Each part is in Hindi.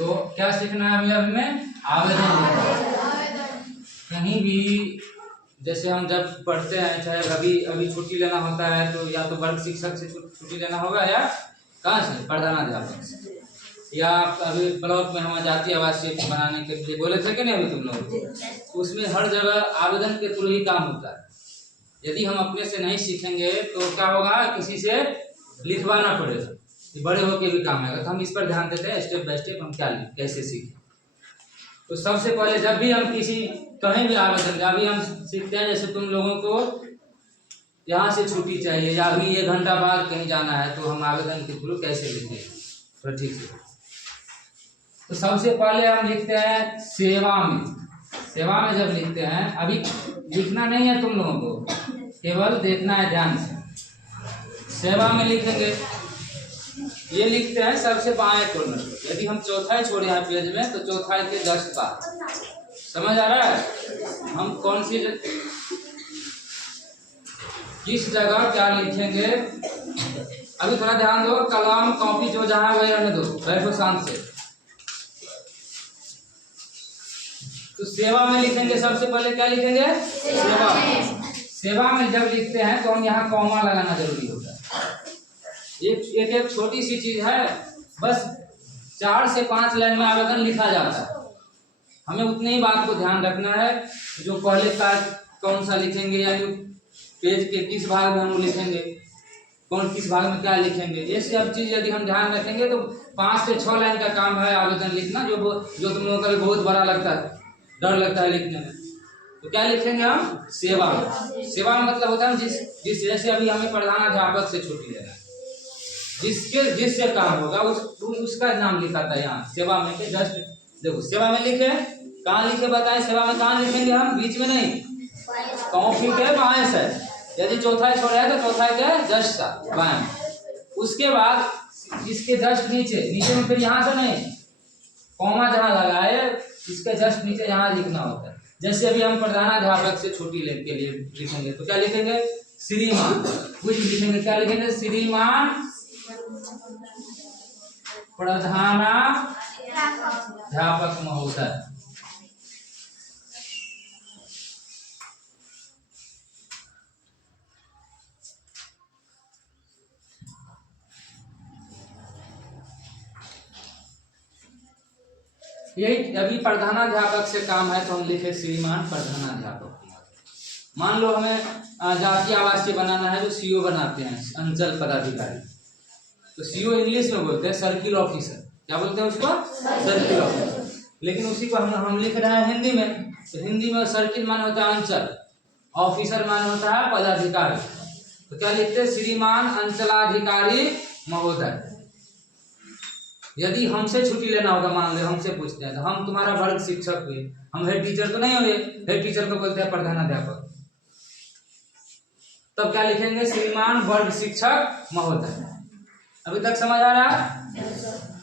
तो क्या सीखना है अभी हमें? आवेदन। कहीं भी जैसे हम जब पढ़ते हैं, चाहे अभी छुट्टी लेना होता है तो या तो वर्ग शिक्षक से छुट्टी लेना होगा, या कहाँ से? प्रधानाध्यापक से। या अभी ब्लॉक में हम जातीय आवासीय बनाने के लिए बोले थे कि नहीं अभी तुम लोग, तो उसमें हर जगह आवेदन के थ्रू ही काम होता है। यदि हम अपने से नहीं सीखेंगे तो क्या होगा? किसी से लिखवाना पड़ेगा, बड़े होके भी काम आएगा। तो हम इस पर ध्यान देते हैं, स्टेप बाय स्टेप हम क्या कैसे सीखें। तो सबसे पहले जब भी हम किसी कहीं भी आवेदन, अभी हम सीखते हैं जैसे तुम लोगों को यहाँ से छुट्टी चाहिए या अभी 1 घंटा बाद कहीं जाना है, तो हम आवेदन के थ्रू कैसे लिखें तो ठीक है। तो सबसे पहले हम लिखते हैं सेवा में। सेवा में जब लिखते हैं, अभी लिखना नहीं है तुम लोगों को, केवल देखना है ध्यान से। सेवा में लिखेंगे, ये लिखते हैं सबसे बाएं कॉर्नर। यदि हम चौथाई छोड़े हैं पेज में, तो चौथाई के जस्ट बाद। समझ आ रहा है? हम कौन सी किस जगह क्या लिखेंगे? अभी थोड़ा ध्यान दो, कलम कॉपी जो जहां गए रहने दो, बैठो शांत से। तो सेवा में लिखेंगे, सबसे पहले क्या लिखेंगे? सेवा। सेवा में जब लिखते हैं तो हम यहाँ कॉमा लगाना जरूरी होता है। एक छोटी सी चीज है, बस 4 से 5 लाइन में आवेदन लिखा जाता है। हमें उतनी ही बात को ध्यान रखना है, जो पहले का कौन सा लिखेंगे, यानी पेज के किस भाग में हम लिखेंगे, कौन किस भाग में क्या लिखेंगे, ये सब चीज यदि हम ध्यान रखेंगे तो 5 से 6 लाइन का काम है आवेदन लिखना, जो तुम लोगों का भी बहुत बड़ा लगता है, डर लगता है लिखने में। तो क्या लिखेंगे हम? सेवा। सेवा में मतलब होता है जिस जैसे अभी हमें प्रधानाध्यापक से छुट्टी लेना है, जिससे काम होगा उसका नाम लिखा था यहाँ सेवा में के जस्ट। देखो सेवा में लिखे, कहाँ लिखे बताएं? सेवा में कहाँ लिखेंगे हम? बीच में नहीं, कॉपी के बाएं से। यदि चौथाई छोड़ा है तो चौथाई के जस्ट बाएं। उसके बाद इसके जस्ट नीचे में फिर यहाँ से नहीं, कॉमा जहाँ लगाए इसके जस्ट नीचे यहाँ लिखना होता है। जैसे अभी हम प्रधानाध्यापक से छुट्टी लेने के लिए लिखेंगे तो क्या लिखेंगे? श्रीमान। कुछ लिखेंगे, क्या लिखेंगे? श्रीमान प्रधानाध्यापक महोदय। यही अभी प्रधानाध्यापक से काम है तो हम लिखे श्रीमान प्रधानाध्यापक। मान लो हमें जातीय आवासीय बनाना है, जो सीओ बनाते हैं, अंचल पदाधिकारी। तो सीओ इंग्लिश में बोलते हैं सर्किल ऑफिसर। क्या बोलते हैं उसको? Circle officer. लेकिन उसी को हम लिख रहे हैं हिंदी में। तो हिंदी में सर्किल माने होता है अंचल, ऑफिसर माने होता है पदाधिकारी। तो क्या लिखते हैं? श्रीमान अंचलाधिकारी महोदय। यदि हमसे छुट्टी लेना होगा, मान लो हमसे पूछते हैं, तो हम तुम्हारा वर्ग शिक्षक हुए, हम हेड टीचर तो नहीं हुए, हेड टीचर को बोलते हैं प्रधानाध्यापक। तब क्या लिखेंगे? श्रीमान वर्ग शिक्षक महोदय। अभी तक समझ आ रहा है?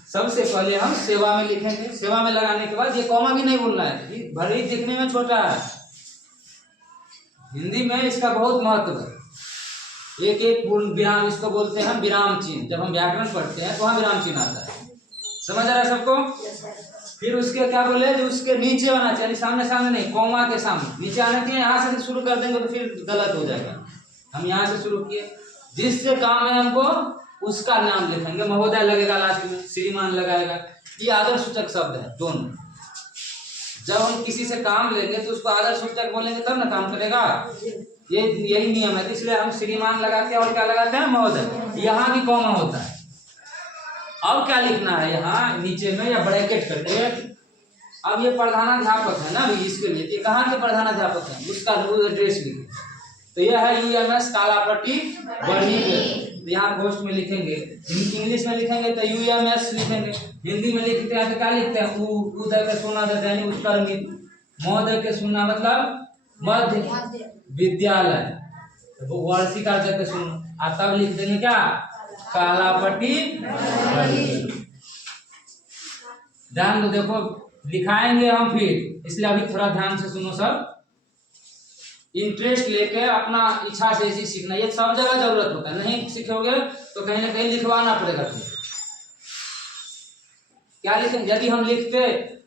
सबसे पहले हम सेवा में लिखेंगे। सेवा में लगाने के बाद ये कॉमा भी नहीं बोलना है, भले ही दिखने में छोटा है, हिंदी में इसका बहुत महत्व है। एक विराम, इसको बोलते हैं विराम चिन्ह। जब हम व्याकरण पढ़ते हैं तो वहां विराम चिन्ह आता है। समझ आ रहा है सबको? फिर उसके क्या बोले, जो उसके नीचे आना चाहिए, सामने नहीं, कॉमा के सामने नीचे आना चाहिए। यहाँ से शुरू कर देंगे तो फिर गलत हो जाएगा। हम यहाँ से शुरू किए, जिससे काम है हमको उसका नाम लिखेंगे। महोदय लगेगा लास्ट में, श्रीमान लगाएगा। ये आदर सूचक शब्द है दोनों। जब हम किसी से काम लेंगे तो उसको आदर सूचक बोलेंगे तब ना काम करेगा। यही नियम है, इसलिए हम श्रीमान लगाते हैं और क्या लगाते हैं? महोदय। यहाँ भी कॉमा होता है। अब क्या लिखना है यहाँ नीचे में, या ब्रैकेट करके? अब ये प्रधानाध्यापक है ना, अभी इसके लिए ये कहाँ के प्रधानाध्यापक है, उसका एड्रेस लिखे। तो यह है यूएमएस कालापट्टी बड़ी। यहाँ पोस्ट में लिखेंगे, इंग्लिश में लिखेंगे तो यूएमएस लिखेंगे, हिंदी में लिखते हैं तो क्या लिखते हैं? उदय के सुना देते हैं, उत्तर महोदय के सुनना मतलब मध्य विद्यालय, वार्षिका के सुनना। तब लिख देंगे क्या? कालापट्टी। ध्यान दो, देखो लिखाएंगे हम फिर, इसलिए अभी थोड़ा ध्यान से सुनो सब। इंटरेस्ट लेके अपना इच्छा से इसी सीखना, ये सब जगह जरूरत होता है। नहीं सीखोगे तो कहीं ना कहीं लिखवाना पड़ेगा। क्या लिखेंगे? यदि हम लिखते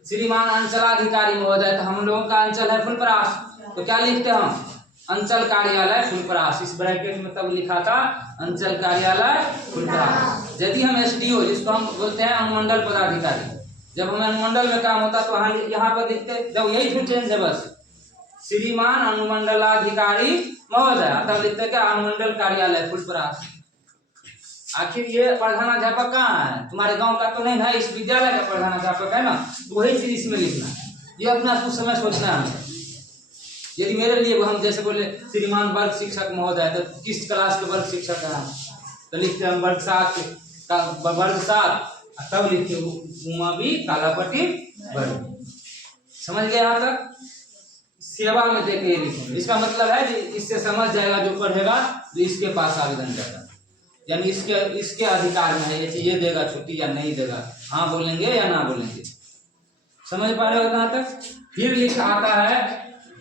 श्रीमान अंचलाधिकारी महोदय तो हम लोगों का अंचल है फुलपरास, तो क्या लिखते हम? अंचल कार्यालय फुलपरास। इस ब्रैकेट में तब लिखा था अंचल कार्यालय फुलपरास। यदि हम एसडीओ, जिसको हम बोलते हैं अनुमंडल पदाधिकारी, जब हमें अनुमंडल में काम होता तो यहाँ पर लिखते, जब यही फिर चेंज है बस, श्रीमान अनुमंडलाधिकारी महोदय, तब लिखते क्या? अनुमंडल कार्यालय फुलपरास। आखिर ये प्रधानाध्यापक कहाँ है? तुम्हारे गांव का तो नहीं है, इस विद्यालय का प्रधानाध्यापक है ना, तो वही चीज इसमें लिखना। ये अपना कुछ समय सोचना है। यदि मेरे लिए वो हम जैसे बोले श्रीमान वर्ग शिक्षक महोदय, तो किस क्लास के वर्ग शिक्षक है तो लिखते हैं वर्ग 7 का, वर्ग 7, तब लिखते उमा भी कालापट्टी वर्ग। समझ गए यहाँ तक? सेवा में देखे लिखेंगे, इसका मतलब है कि इससे समझ जाएगा जो पढ़ेगा तो इसके पास आवेदन करता, यानी इसके अधिकार में है, ये देगा छुट्टी या नहीं देगा, हाँ बोलेंगे या ना बोलेंगे। समझ पा रहे हो यहाँ तक? फिर लिखा आता है,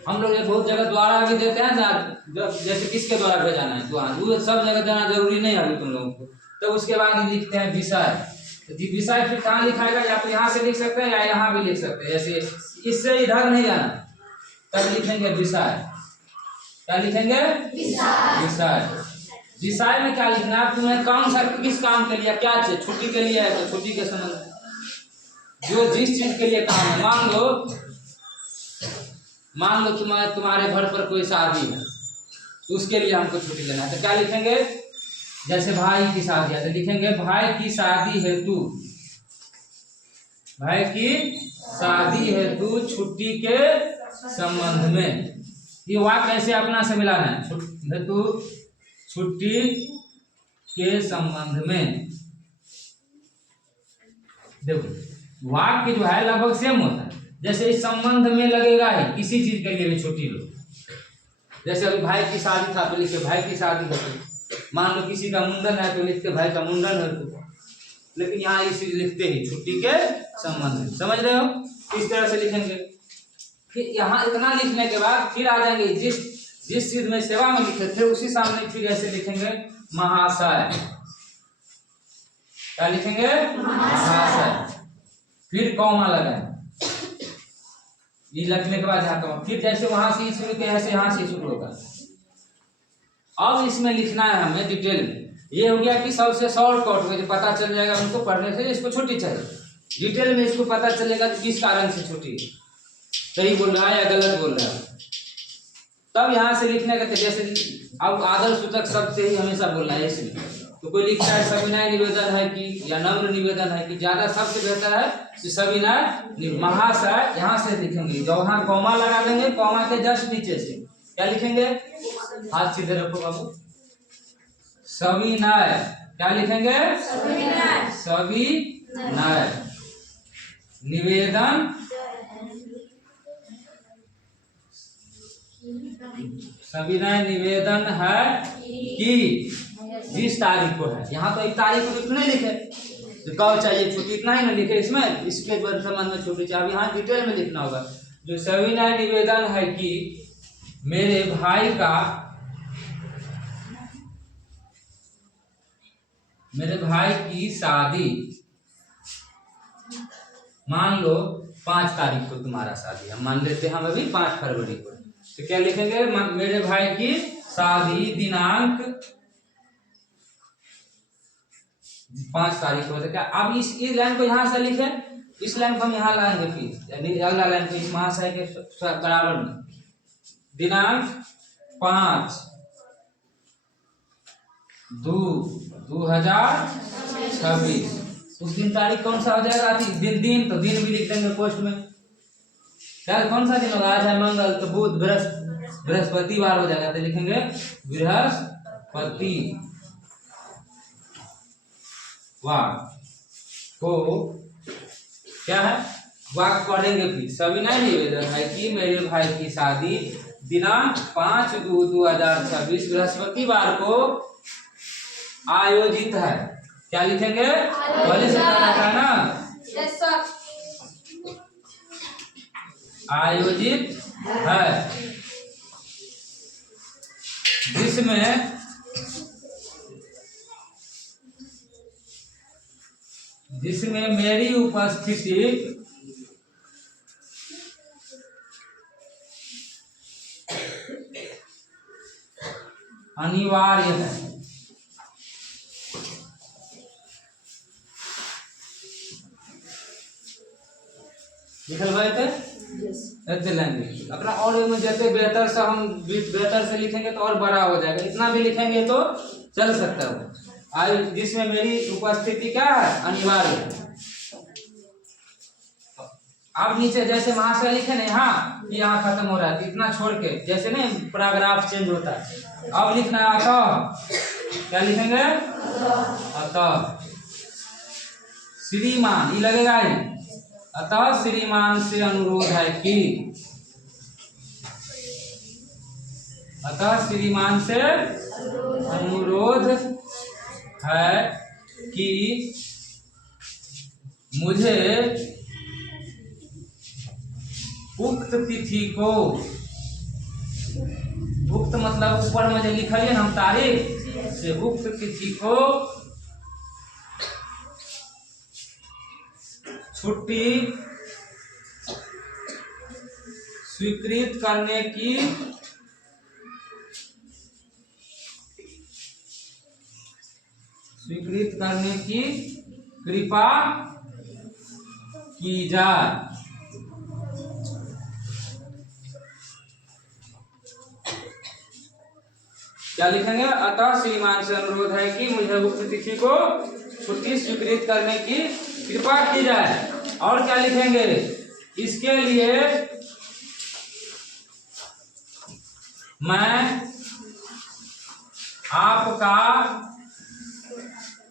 हम लोग बहुत जगह द्वारा भी देते हैं ना, जैसे किसके द्वारा भेजाना है, तो सब जगह देना जरूरी नहीं है अभी तुम लोगों को। तो उसके बाद लिखते हैं विषय। तो विषय फिर कहाँ लिखाएगा? या तो यहाँ से लिख सकते हैं या यहाँ भी लिख सकते हैं, जैसे इससे इधर नहीं जाना, तब लिखेंगे विषय। क्या लिखेंगे? विषय। विषय में क्या लिखना है? तुम्हें कौन सा, किस काम के लिए क्या चाहिए? छुट्टी के लिए है तो छुट्टी के संबंध, जो जिस चीज के लिए काम है। मान लो तुम्हारे घर पर कोई शादी है तो उसके लिए हमको छुट्टी लेना है, तो क्या लिखेंगे? जैसे भाई की शादी है तो लिखेंगे भाई की शादी हेतु, भाई की शादी हेतु छुट्टी के संबंध में। ये वाक्य कैसे अपना से मिलाना है? हेतु छुट्टी के संबंध में। देखो वाक्य जो है लगभग सेम होता है, जैसे इस संबंध में लगेगा ही, किसी चीज के लिए भी छुट्टी लो। जैसे अभी भाई की शादी था तो लिखते भाई की शादी हेतु, मान लो किसी का मुंडन है तो लिखते भाई का मुंडन हेतु, लेकिन यहाँ इस चीज लिखते ही छुट्टी के संबंध में। समझ रहे हो? इस तरह से लिखेंगे। फिर यहाँ इतना लिखने के बाद फिर आ जाएंगे जिस चीज में सेवा में लिखे थे उसी सामने फिर ऐसे लिखेंगे महाशय। क्या लिखेंगे? महाशय। फिर कॉमा लगाएंगे, ये लिखने के बाद यहाँ कॉमा, फिर जैसे वहां से शुरू किया ऐसे यहाँ से शुरू होगा। अब इसमें लिखना है हमें डिटेल में। ये हो गया कि सबसे शॉर्टकट में पता चल जाएगा उनको पढ़ने से इसको छुट्टी चाहिए। डिटेल में इसको पता चलेगा कि किस कारण से छुट्टी है, सही बोल रहा है या गलत बोल रहा है। तब यहाँ से लिखने का, जैसे अब आदर सूचक शब्द से ही हमेशा बोलना है। इसलिए तो कोई लिखता है सविनय निवेदन है कि या नम्र निवेदन है कि, ज्यादा सबसे बेहतर है कि सविनय महाशय। यहाँ से लिखेंगे, जो वहाँ कॉमा लगा देंगे, कॉमा के जस्ट नीचे से क्या लिखेंगे? हाथ सीधे रखो बाबू, सविनय। क्या लिखेंगे? सविनय निवेदन, सविनय निवेदन है कि जिस तारीख को है। यहाँ तो एक तारीख को इतना ही लिखे, तो कब चाहिए छुट्टी इतना ही ना लिखे इसमें, इसके संबंध में छुट्टी चाहिए। अब यहाँ डिटेल में लिखना होगा, जो सविनय निवेदन है कि मेरे भाई की शादी, मान लो 5 तारीख को तुम्हारा शादी है, मान लेते हैं हम अभी 5 फरवरी को, तो क्या लिखेंगे? मेरे भाई की शादी दिनांक 5 तारीख को। तो क्या अब इस लाइन को यहाँ से लिखे, इस लाइन को हम यहाँ लाएंगे, फिर अगला लाइन को इस महाशय के बराबर में, दिनांक 5/2/2026। उस दिन तारीख कौन सा हो जाएगा? दिन तो दिन भी लिख देंगे पोस्ट में। क्या कौन सा दिन होगा? आज है मंगल, तो बुध बृहस्पतिवार हो जाएगा, तो लिखेंगे बृहस्पति वार को क्या है? वाक पढ़ेंगे। फिर सविनय निवेदन है कि मेरे भाई की शादी दिनांक 5/2/2026 बृहस्पतिवार को आयोजित है। क्या लिखेंगे? पहले से है ना, आयोजित है, जिसमें जिसमें मेरी उपस्थिति अनिवार्य है। लिखल भाई थे ऐसे लैंग्वेज अपना और जैसे बेहतर से हम बेहतर से लिखेंगे तो और बड़ा हो जाएगा, इतना भी लिखेंगे तो चल सकता है। आज जिसमें मेरी उपस्थिति क्या है, अनिवार्य है। अब नीचे जैसे महाशय लिखे ना, यहाँ खत्म हो रहा है, इतना छोड़ के जैसे ना पैराग्राफ चेंज होता है। अब लिखना है अतः, क्या लिखेंगे, अतः श्रीमान, ये लगेगा ही, अतः श्रीमान से अनुरोध है कि, अतः श्रीमान से अनुरोध है कि मुझे उक्त तिथि को, उक्त मतलब ऊपर में जो लिखा है हम तारीख से, उक्त तिथि को छुट्टी स्वीकृत करने की कृपा की जाए। क्या लिखेंगे, अतः श्रीमान से अनुरोध है कि मुझे उक्त तिथि को छुट्टी स्वीकृत करने की कृपा की जाए। और क्या लिखेंगे, इसके लिए मैं आपका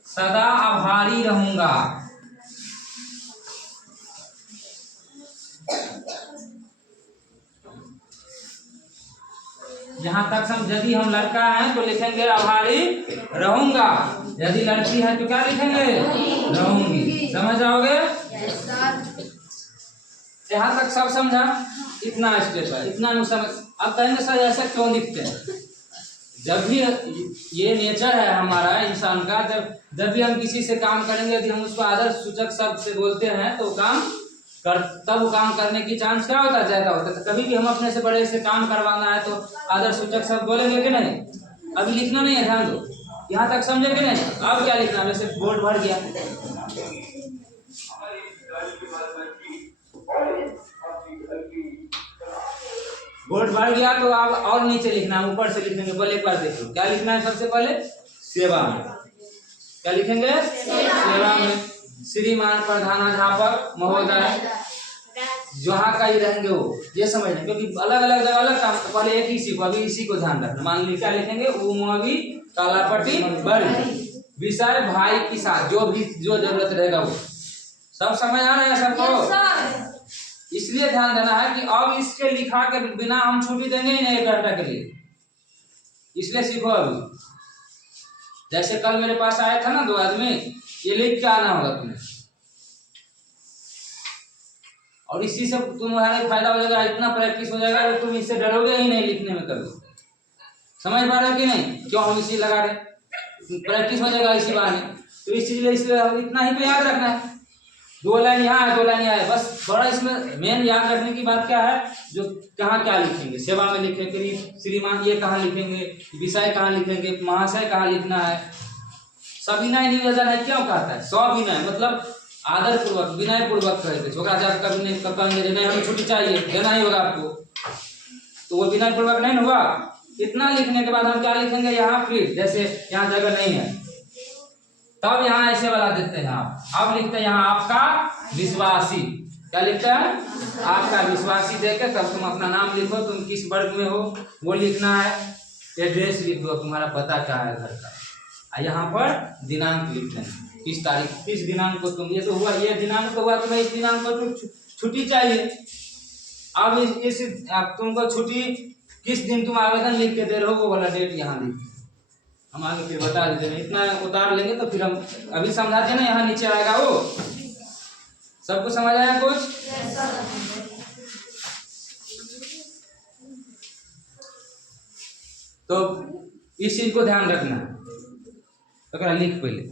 सदा आभारी रहूंगा। यहाँ तक यदि हम लड़का हैं तो लिखेंगे आभारी रहूंगा, यदि लड़की है तो क्या लिखेंगे, रहूंगी। समझ आओगे, यहाँ तक सब समझा, इतना स्टेप है, इतना समझ। अब कहेंगे सर ऐसा क्यों लिखते हैं, जब भी ये नेचर है हमारा इंसान का, जब भी हम किसी से काम करेंगे, यदि हम उसको आदर सूचक शब्द से बोलते हैं तो तब काम करने की चांस क्या होता है, ज्यादा होता है। तो कभी भी हम अपने से बड़े से काम करवाना है तो आदर सूचक शब्द बोलेंगे कि नहीं। अभी लिखना नहीं है, ध्यान दो, यहाँ तक समझे कि नहीं। अब क्या लिखना, वैसे बोर्ड भर गया, बोर्ड भर गया तो अब और नीचे लिखना है, ऊपर से लिखेंगे। पहले एक बार देख लो, क्या लिखना है सबसे पहले, सेवा में। क्या लिखेंगे, सेवा में। श्रीमान प्रधानाध्यापक महोदय, जहाँ का ही रहेंगे वो, ये समझना, क्योंकि अलग अलग जगह अलग काम। पहले एक ही सीखो, अभी इसी को ध्यान रखना। मान लीजिए क्या लिखेंगे, उमवी कालापट्टी बर्ग, विषय भाई के साथ, जो जरूरत रहेगा वो सब समझ आ रहा है सबको। इसलिए ध्यान देना है कि अब इसके लिखा के बिना हम छुट्टी देंगे ही नहीं 1 घंटा के लिए, इसलिए सीखो अभी। जैसे कल मेरे पास आया था ना 2 आदमी, ये लिख के आना होगा तुम्हें, और इसी से तुम्हारा फायदा हो जाएगा, इतना प्रैक्टिस हो जाएगा तो तुम इससे डरोगे ही नहीं लिखने में कभी। समझ पा रहे हो कि नहीं, क्यों हम इसी लगा रहे, प्रैक्टिस हो जाएगा इसी बहाने। तो इसलिए इतना ही पे याद रखना है, 2 लाइन यहाँ है, 2 लाइन यहाँ है, बस। बड़ा इसमें मेन याद रखने की बात क्या है, जो कहाँ क्या लिखेंगे, सेवा में लिखेंगे, श्रीमान ये कहाँ लिखेंगे, विषय कहाँ लिखेंगे, महाशय कहाँ लिखना है। सविनय निवेदन है, क्यों कहता है सविनय, मतलब आदर पूर्वक, विनय पूर्वक कहते, छोकरा जाकर कभी नहीं कहेंगे नहीं हमें छुट्टी चाहिए, देना ही होगा आपको, तो वो विनय पूर्वक नहीं होगा। इतना लिखने के बाद हम क्या लिखेंगे, यहाँ फिर जैसे यहाँ जगह नहीं है तब यहाँ ऐसे वाला देते हैं आप। अब लिखते हैं यहाँ आपका विश्वासी, क्या लिखते हैं, आपका विश्वासी देकर तब तुम अपना नाम लिखो, तुम किस वर्ग में हो वो लिखना है, एड्रेस लिख दो, तुम्हारा पता क्या है घर का, यहाँ पर दिनांक लिखते हैं, किस तारीख, किस दिनांक को तुम, ये तो हुआ, ये दिनांक तो हुआ, तुम्हें इस दिनांक को छुट्टी चाहिए। अब इस तुमको छुट्टी किस दिन तुम आवेदन लिख के दे रहे हो, वो वाला डेट यहाँ लिख, हम आगे फिर बता देते हैं। इतना उतार लेंगे तो फिर हम अभी समझाते ना, यहाँ नीचे आएगा वो। सबको समझ आया कुछ? तो इस चीज को ध्यान रखना, तो लिख पहले